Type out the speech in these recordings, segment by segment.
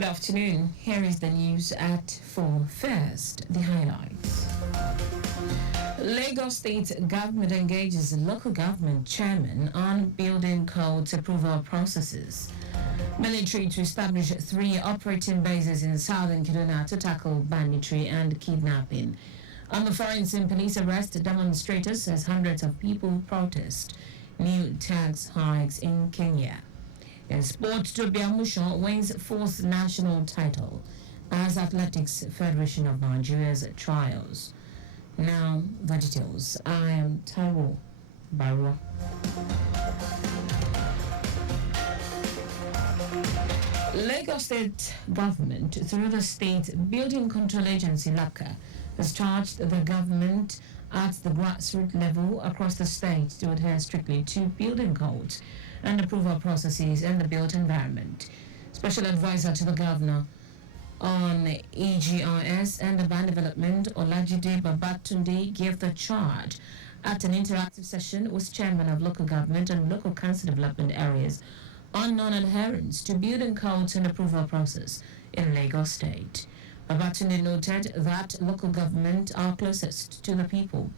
Good afternoon. Here is the news at 4. First, the highlights. Lagos State government engages local government chairman on building codes approval processes. Military to establish 3 operating bases in southern Kaduna to tackle banditry and kidnapping. On the forensic police arrest demonstrators as hundreds of people protest new tax hikes in Kenya. In sports, Tobia Musho wins 4th national title as Athletics Federation of Nigeria's trials. Now, the details. I am Taiwo Baruwa. Lagos State government, through the State Building Control Agency, LAPCA, has charged the government at the grassroots level across the state to adhere strictly to building codes and approval processes in the built environment. Special advisor to the governor on EGRS and urban development, Olajide Babatunde, gave the charge at an interactive session with chairman of local government and local council development areas on non-adherence to building codes and approval process in Lagos State. Babatunde noted that local government are closest to the people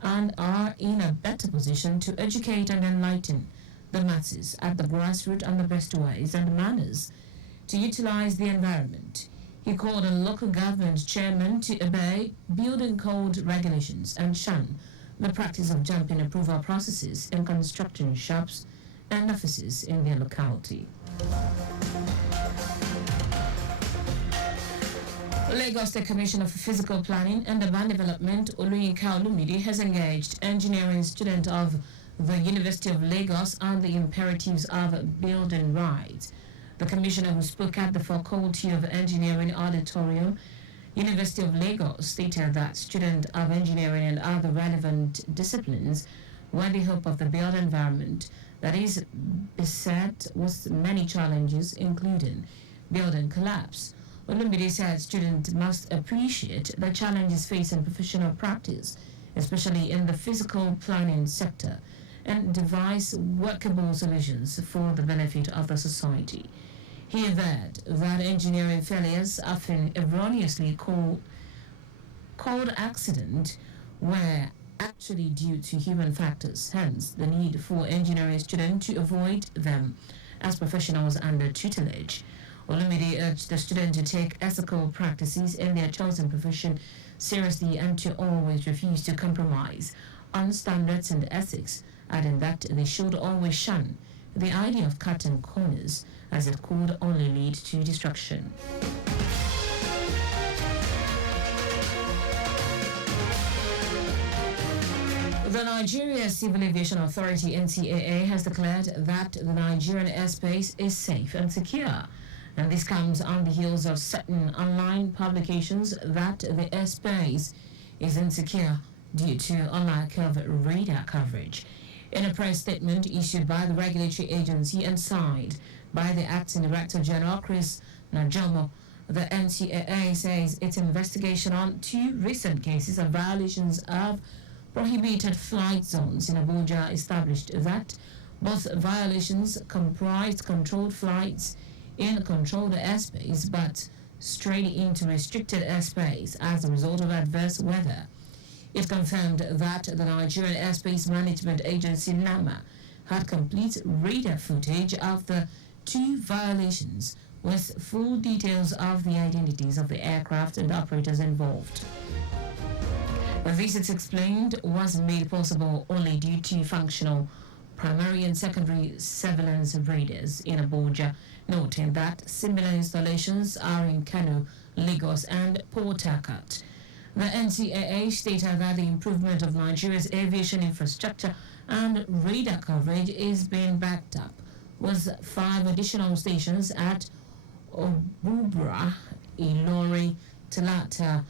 and are in a better position to educate and enlighten the masses at the grassroots on the best ways and manners to utilize the environment. He called on local government chairmen to obey building code regulations and shun the practice of jumping approval processes in construction shops and offices in their locality. Lagos State Commissioner for Physical Planning and Urban Development, Oluyinka Olumide, has engaged engineering students of the University of Lagos on the imperatives of building right. The commissioner, who spoke at the Faculty of Engineering Auditorium, University of Lagos, stated that students of engineering and other relevant disciplines were the hope of the built environment that is beset with many challenges, including building collapse. Olumide said students must appreciate the challenges facing professional practice, especially in the physical planning sector, and devise workable solutions for the benefit of the society. He averred that engineering failures, often erroneously called accident, were actually due to human factors, hence the need for engineering students to avoid them as professionals under tutelage. Olumide urged the students to take ethical practices in their chosen profession seriously and to always refuse to compromise on standards and ethics, adding that they should always shun the idea of cutting corners, as it could only lead to destruction. The Nigeria Civil Aviation Authority (NCAA) has declared that the Nigerian airspace is safe and secure. And this comes on the heels of certain online publications that the airspace is insecure due to lack of radar coverage. In a press statement issued by the regulatory agency and signed by the Acting Director General Chris Najomo, the NCAA says its investigation on 2 recent cases of violations of prohibited flight zones in Abuja established that both violations comprised controlled flights in controlled airspace but strayed into restricted airspace as a result of adverse weather. It confirmed that the Nigerian Airspace Management Agency (NAMA) had complete radar footage of the 2 violations with full details of the identities of the aircraft and operators involved. This, it's explained, was made possible only due to functional primary and secondary surveillance radars in Abuja, noting that similar installations are in Kano, Lagos, and Port Harcourt. The NCAA stated that the improvement of Nigeria's aviation infrastructure and radar coverage is being backed up with 5 additional stations at Obubra, Ilori, Talata,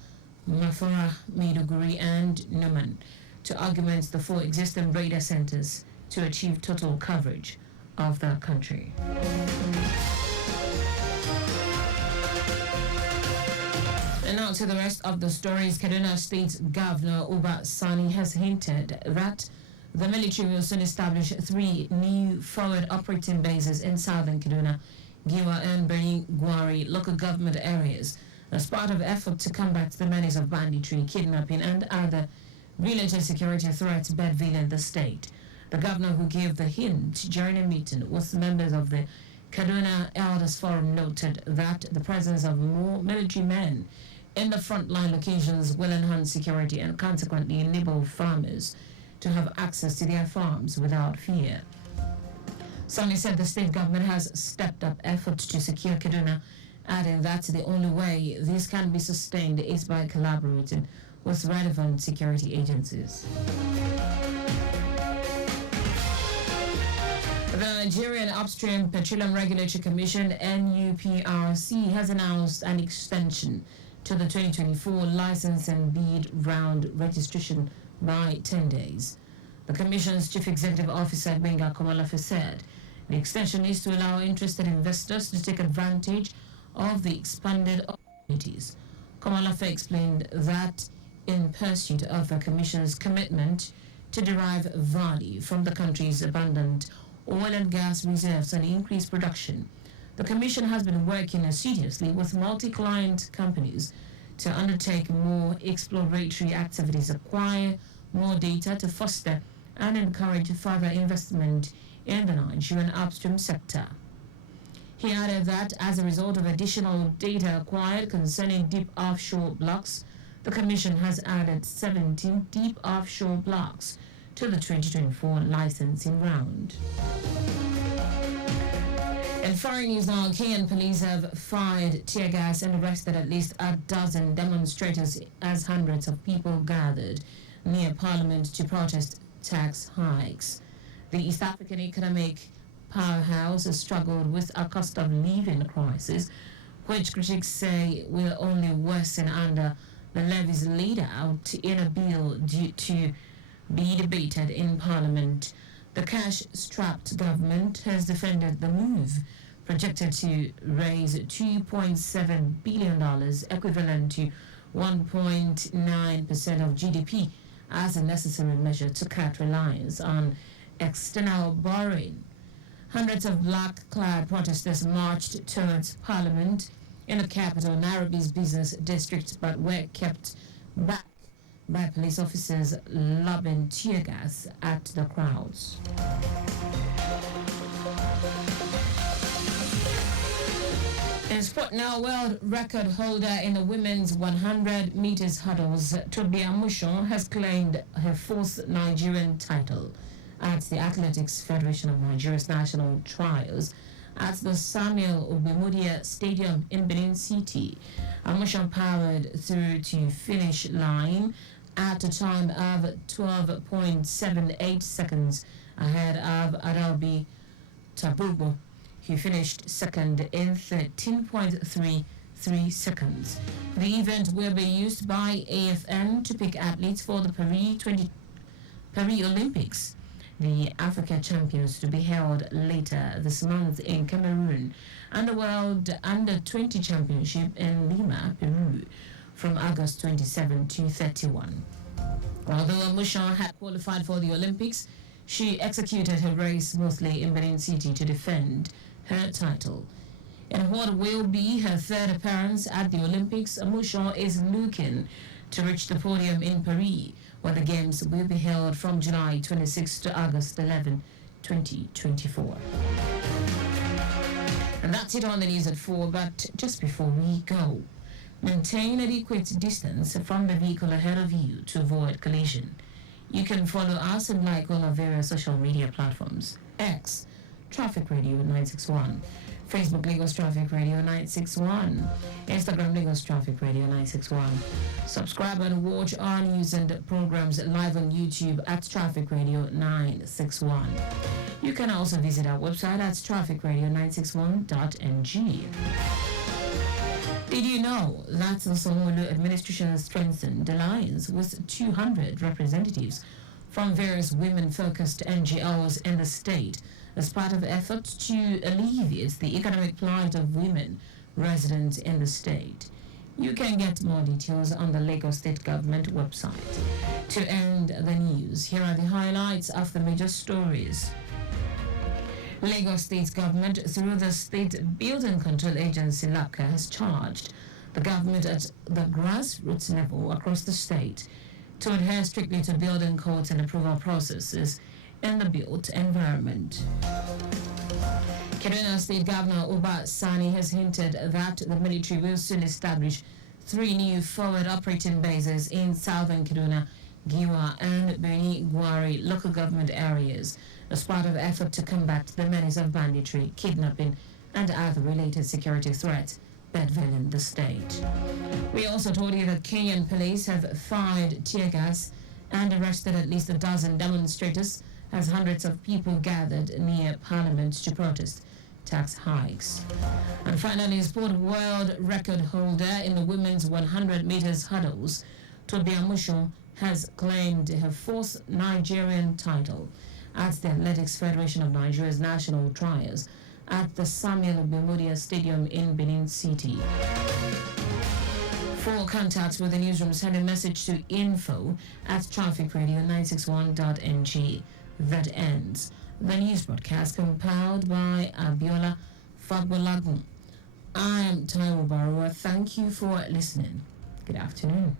Mafara, Maiduguri, and Numan to augment the 4 existing radar centers to achieve total coverage of the country. And now to the rest of the stories. Kaduna State Governor Uba Sani has hinted that the military will soon establish 3 new forward operating bases in southern Kaduna Giwa and Beni Gwari local government areas as part of effort to combat the menace of banditry, kidnapping and other related security threats bedevilled the state. The governor who gave the hint during a meeting with members of the Kaduna Elders Forum noted that the presence of more military men in the frontline locations will enhance security and consequently enable farmers to have access to their farms without fear. Sani said the state government has stepped up efforts to secure Kaduna, adding that the only way this can be sustained is by collaborating with relevant security agencies. The Nigerian Upstream Petroleum Regulatory Commission (NUPRC) has announced an extension to the 2024 license and bid round registration by 10 days. The Commission's Chief Executive Officer Benga Komalafe said the extension is to allow interested investors to take advantage of the expanded opportunities. Komalafe explained that in pursuit of the Commission's commitment to derive value from the country's abundant oil and gas reserves and increase production, the Commission has been working assiduously with multi-client companies to undertake more exploratory activities, acquire more data to foster and encourage further investment in the Nigerian upstream sector. He added that as a result of additional data acquired concerning deep offshore blocks, the Commission has added 17 deep offshore blocks to the 2024 licensing round. In foreign news now, Kenyan police have fired tear gas and arrested at least a dozen demonstrators as hundreds of people gathered near Parliament to protest tax hikes. The East African economic powerhouse has struggled with a cost of living crisis, which critics say will only worsen under the levies laid out in a bill due to be debated in Parliament. The cash-strapped government has defended the move, projected to raise $2.7 billion, equivalent to 1.9% of GDP, as a necessary measure to cut reliance on external borrowing. Hundreds of black-clad protesters marched towards Parliament in the capital, Nairobi's business district, but were kept back by police officers lobbing tear gas at the crowds. In sport now, world record holder in the women's 100 meters hurdles, Tobi Amushon, has claimed her fourth Nigerian title at the Athletics Federation of Nigeria's national trials at the Samuel Ogbemudia Stadium in Benin City. Amushon powered through to finish line at a time of 12.78 seconds ahead of Adalbi Tabugo, who finished second in 13.33 seconds. The event will be used by AFN to pick athletes for the Paris Olympics, the Africa Champions to be held later this month in Cameroon, and the World Under-20 Championship in Lima, Peru, from August 27 to 31. Although Amushon had qualified for the Olympics, she executed her race smoothly in Benin City to defend her title. In what will be her third appearance at the Olympics, Amushon is looking to reach the podium in Paris, where the Games will be held from July 26 to August 11, 2024. And that's it on the news at 4, but just before we go, maintain adequate distance from the vehicle ahead of you to avoid collision. You can follow us and like all our various social media platforms. X, Traffic Radio 961. Facebook, Lagos Traffic Radio 961. Instagram, Lagos Traffic Radio 961. Subscribe and watch our news and programs live on YouTube at Traffic Radio 961. You can also visit our website at trafficradio961.ng. Did you know that the Sanwo-Olu administration has strengthened alliance with 200 representatives from various women-focused NGOs in the state as part of efforts to alleviate the economic plight of women residents in the state? You can get more details on the Lagos State Government website. To end the news, here are the highlights of the major stories. Lagos State Government, through the State Building Control Agency, LAPCA, has charged the government at the grassroots level across the state to adhere strictly to building codes and approval processes in the built environment. Kaduna State Governor Uba Sani has hinted that the military will soon establish 3 new forward operating bases in southern Kaduna, Giwa, and Beni Gwari local government areas as part of the effort to combat the menace of banditry, kidnapping, and other related security threats bedevil the state. We also told you that Kenyan police have fired tear gas and arrested at least a dozen demonstrators as hundreds of people gathered near Parliament to protest tax hikes. And finally, sport world record holder in the women's 100 meters hurdles, Tobi Amusho, has claimed her 4th Nigerian title at the Athletics Federation of Nigeria's national trials at the Samuel Obemudia Stadium in Benin City. For contacts with the newsroom, send a message to info@trafficradio961.ng. That ends the news broadcast compiled by Abiola Fagbolagun. I am Taiwo Baruwa. Thank you for listening. Good afternoon.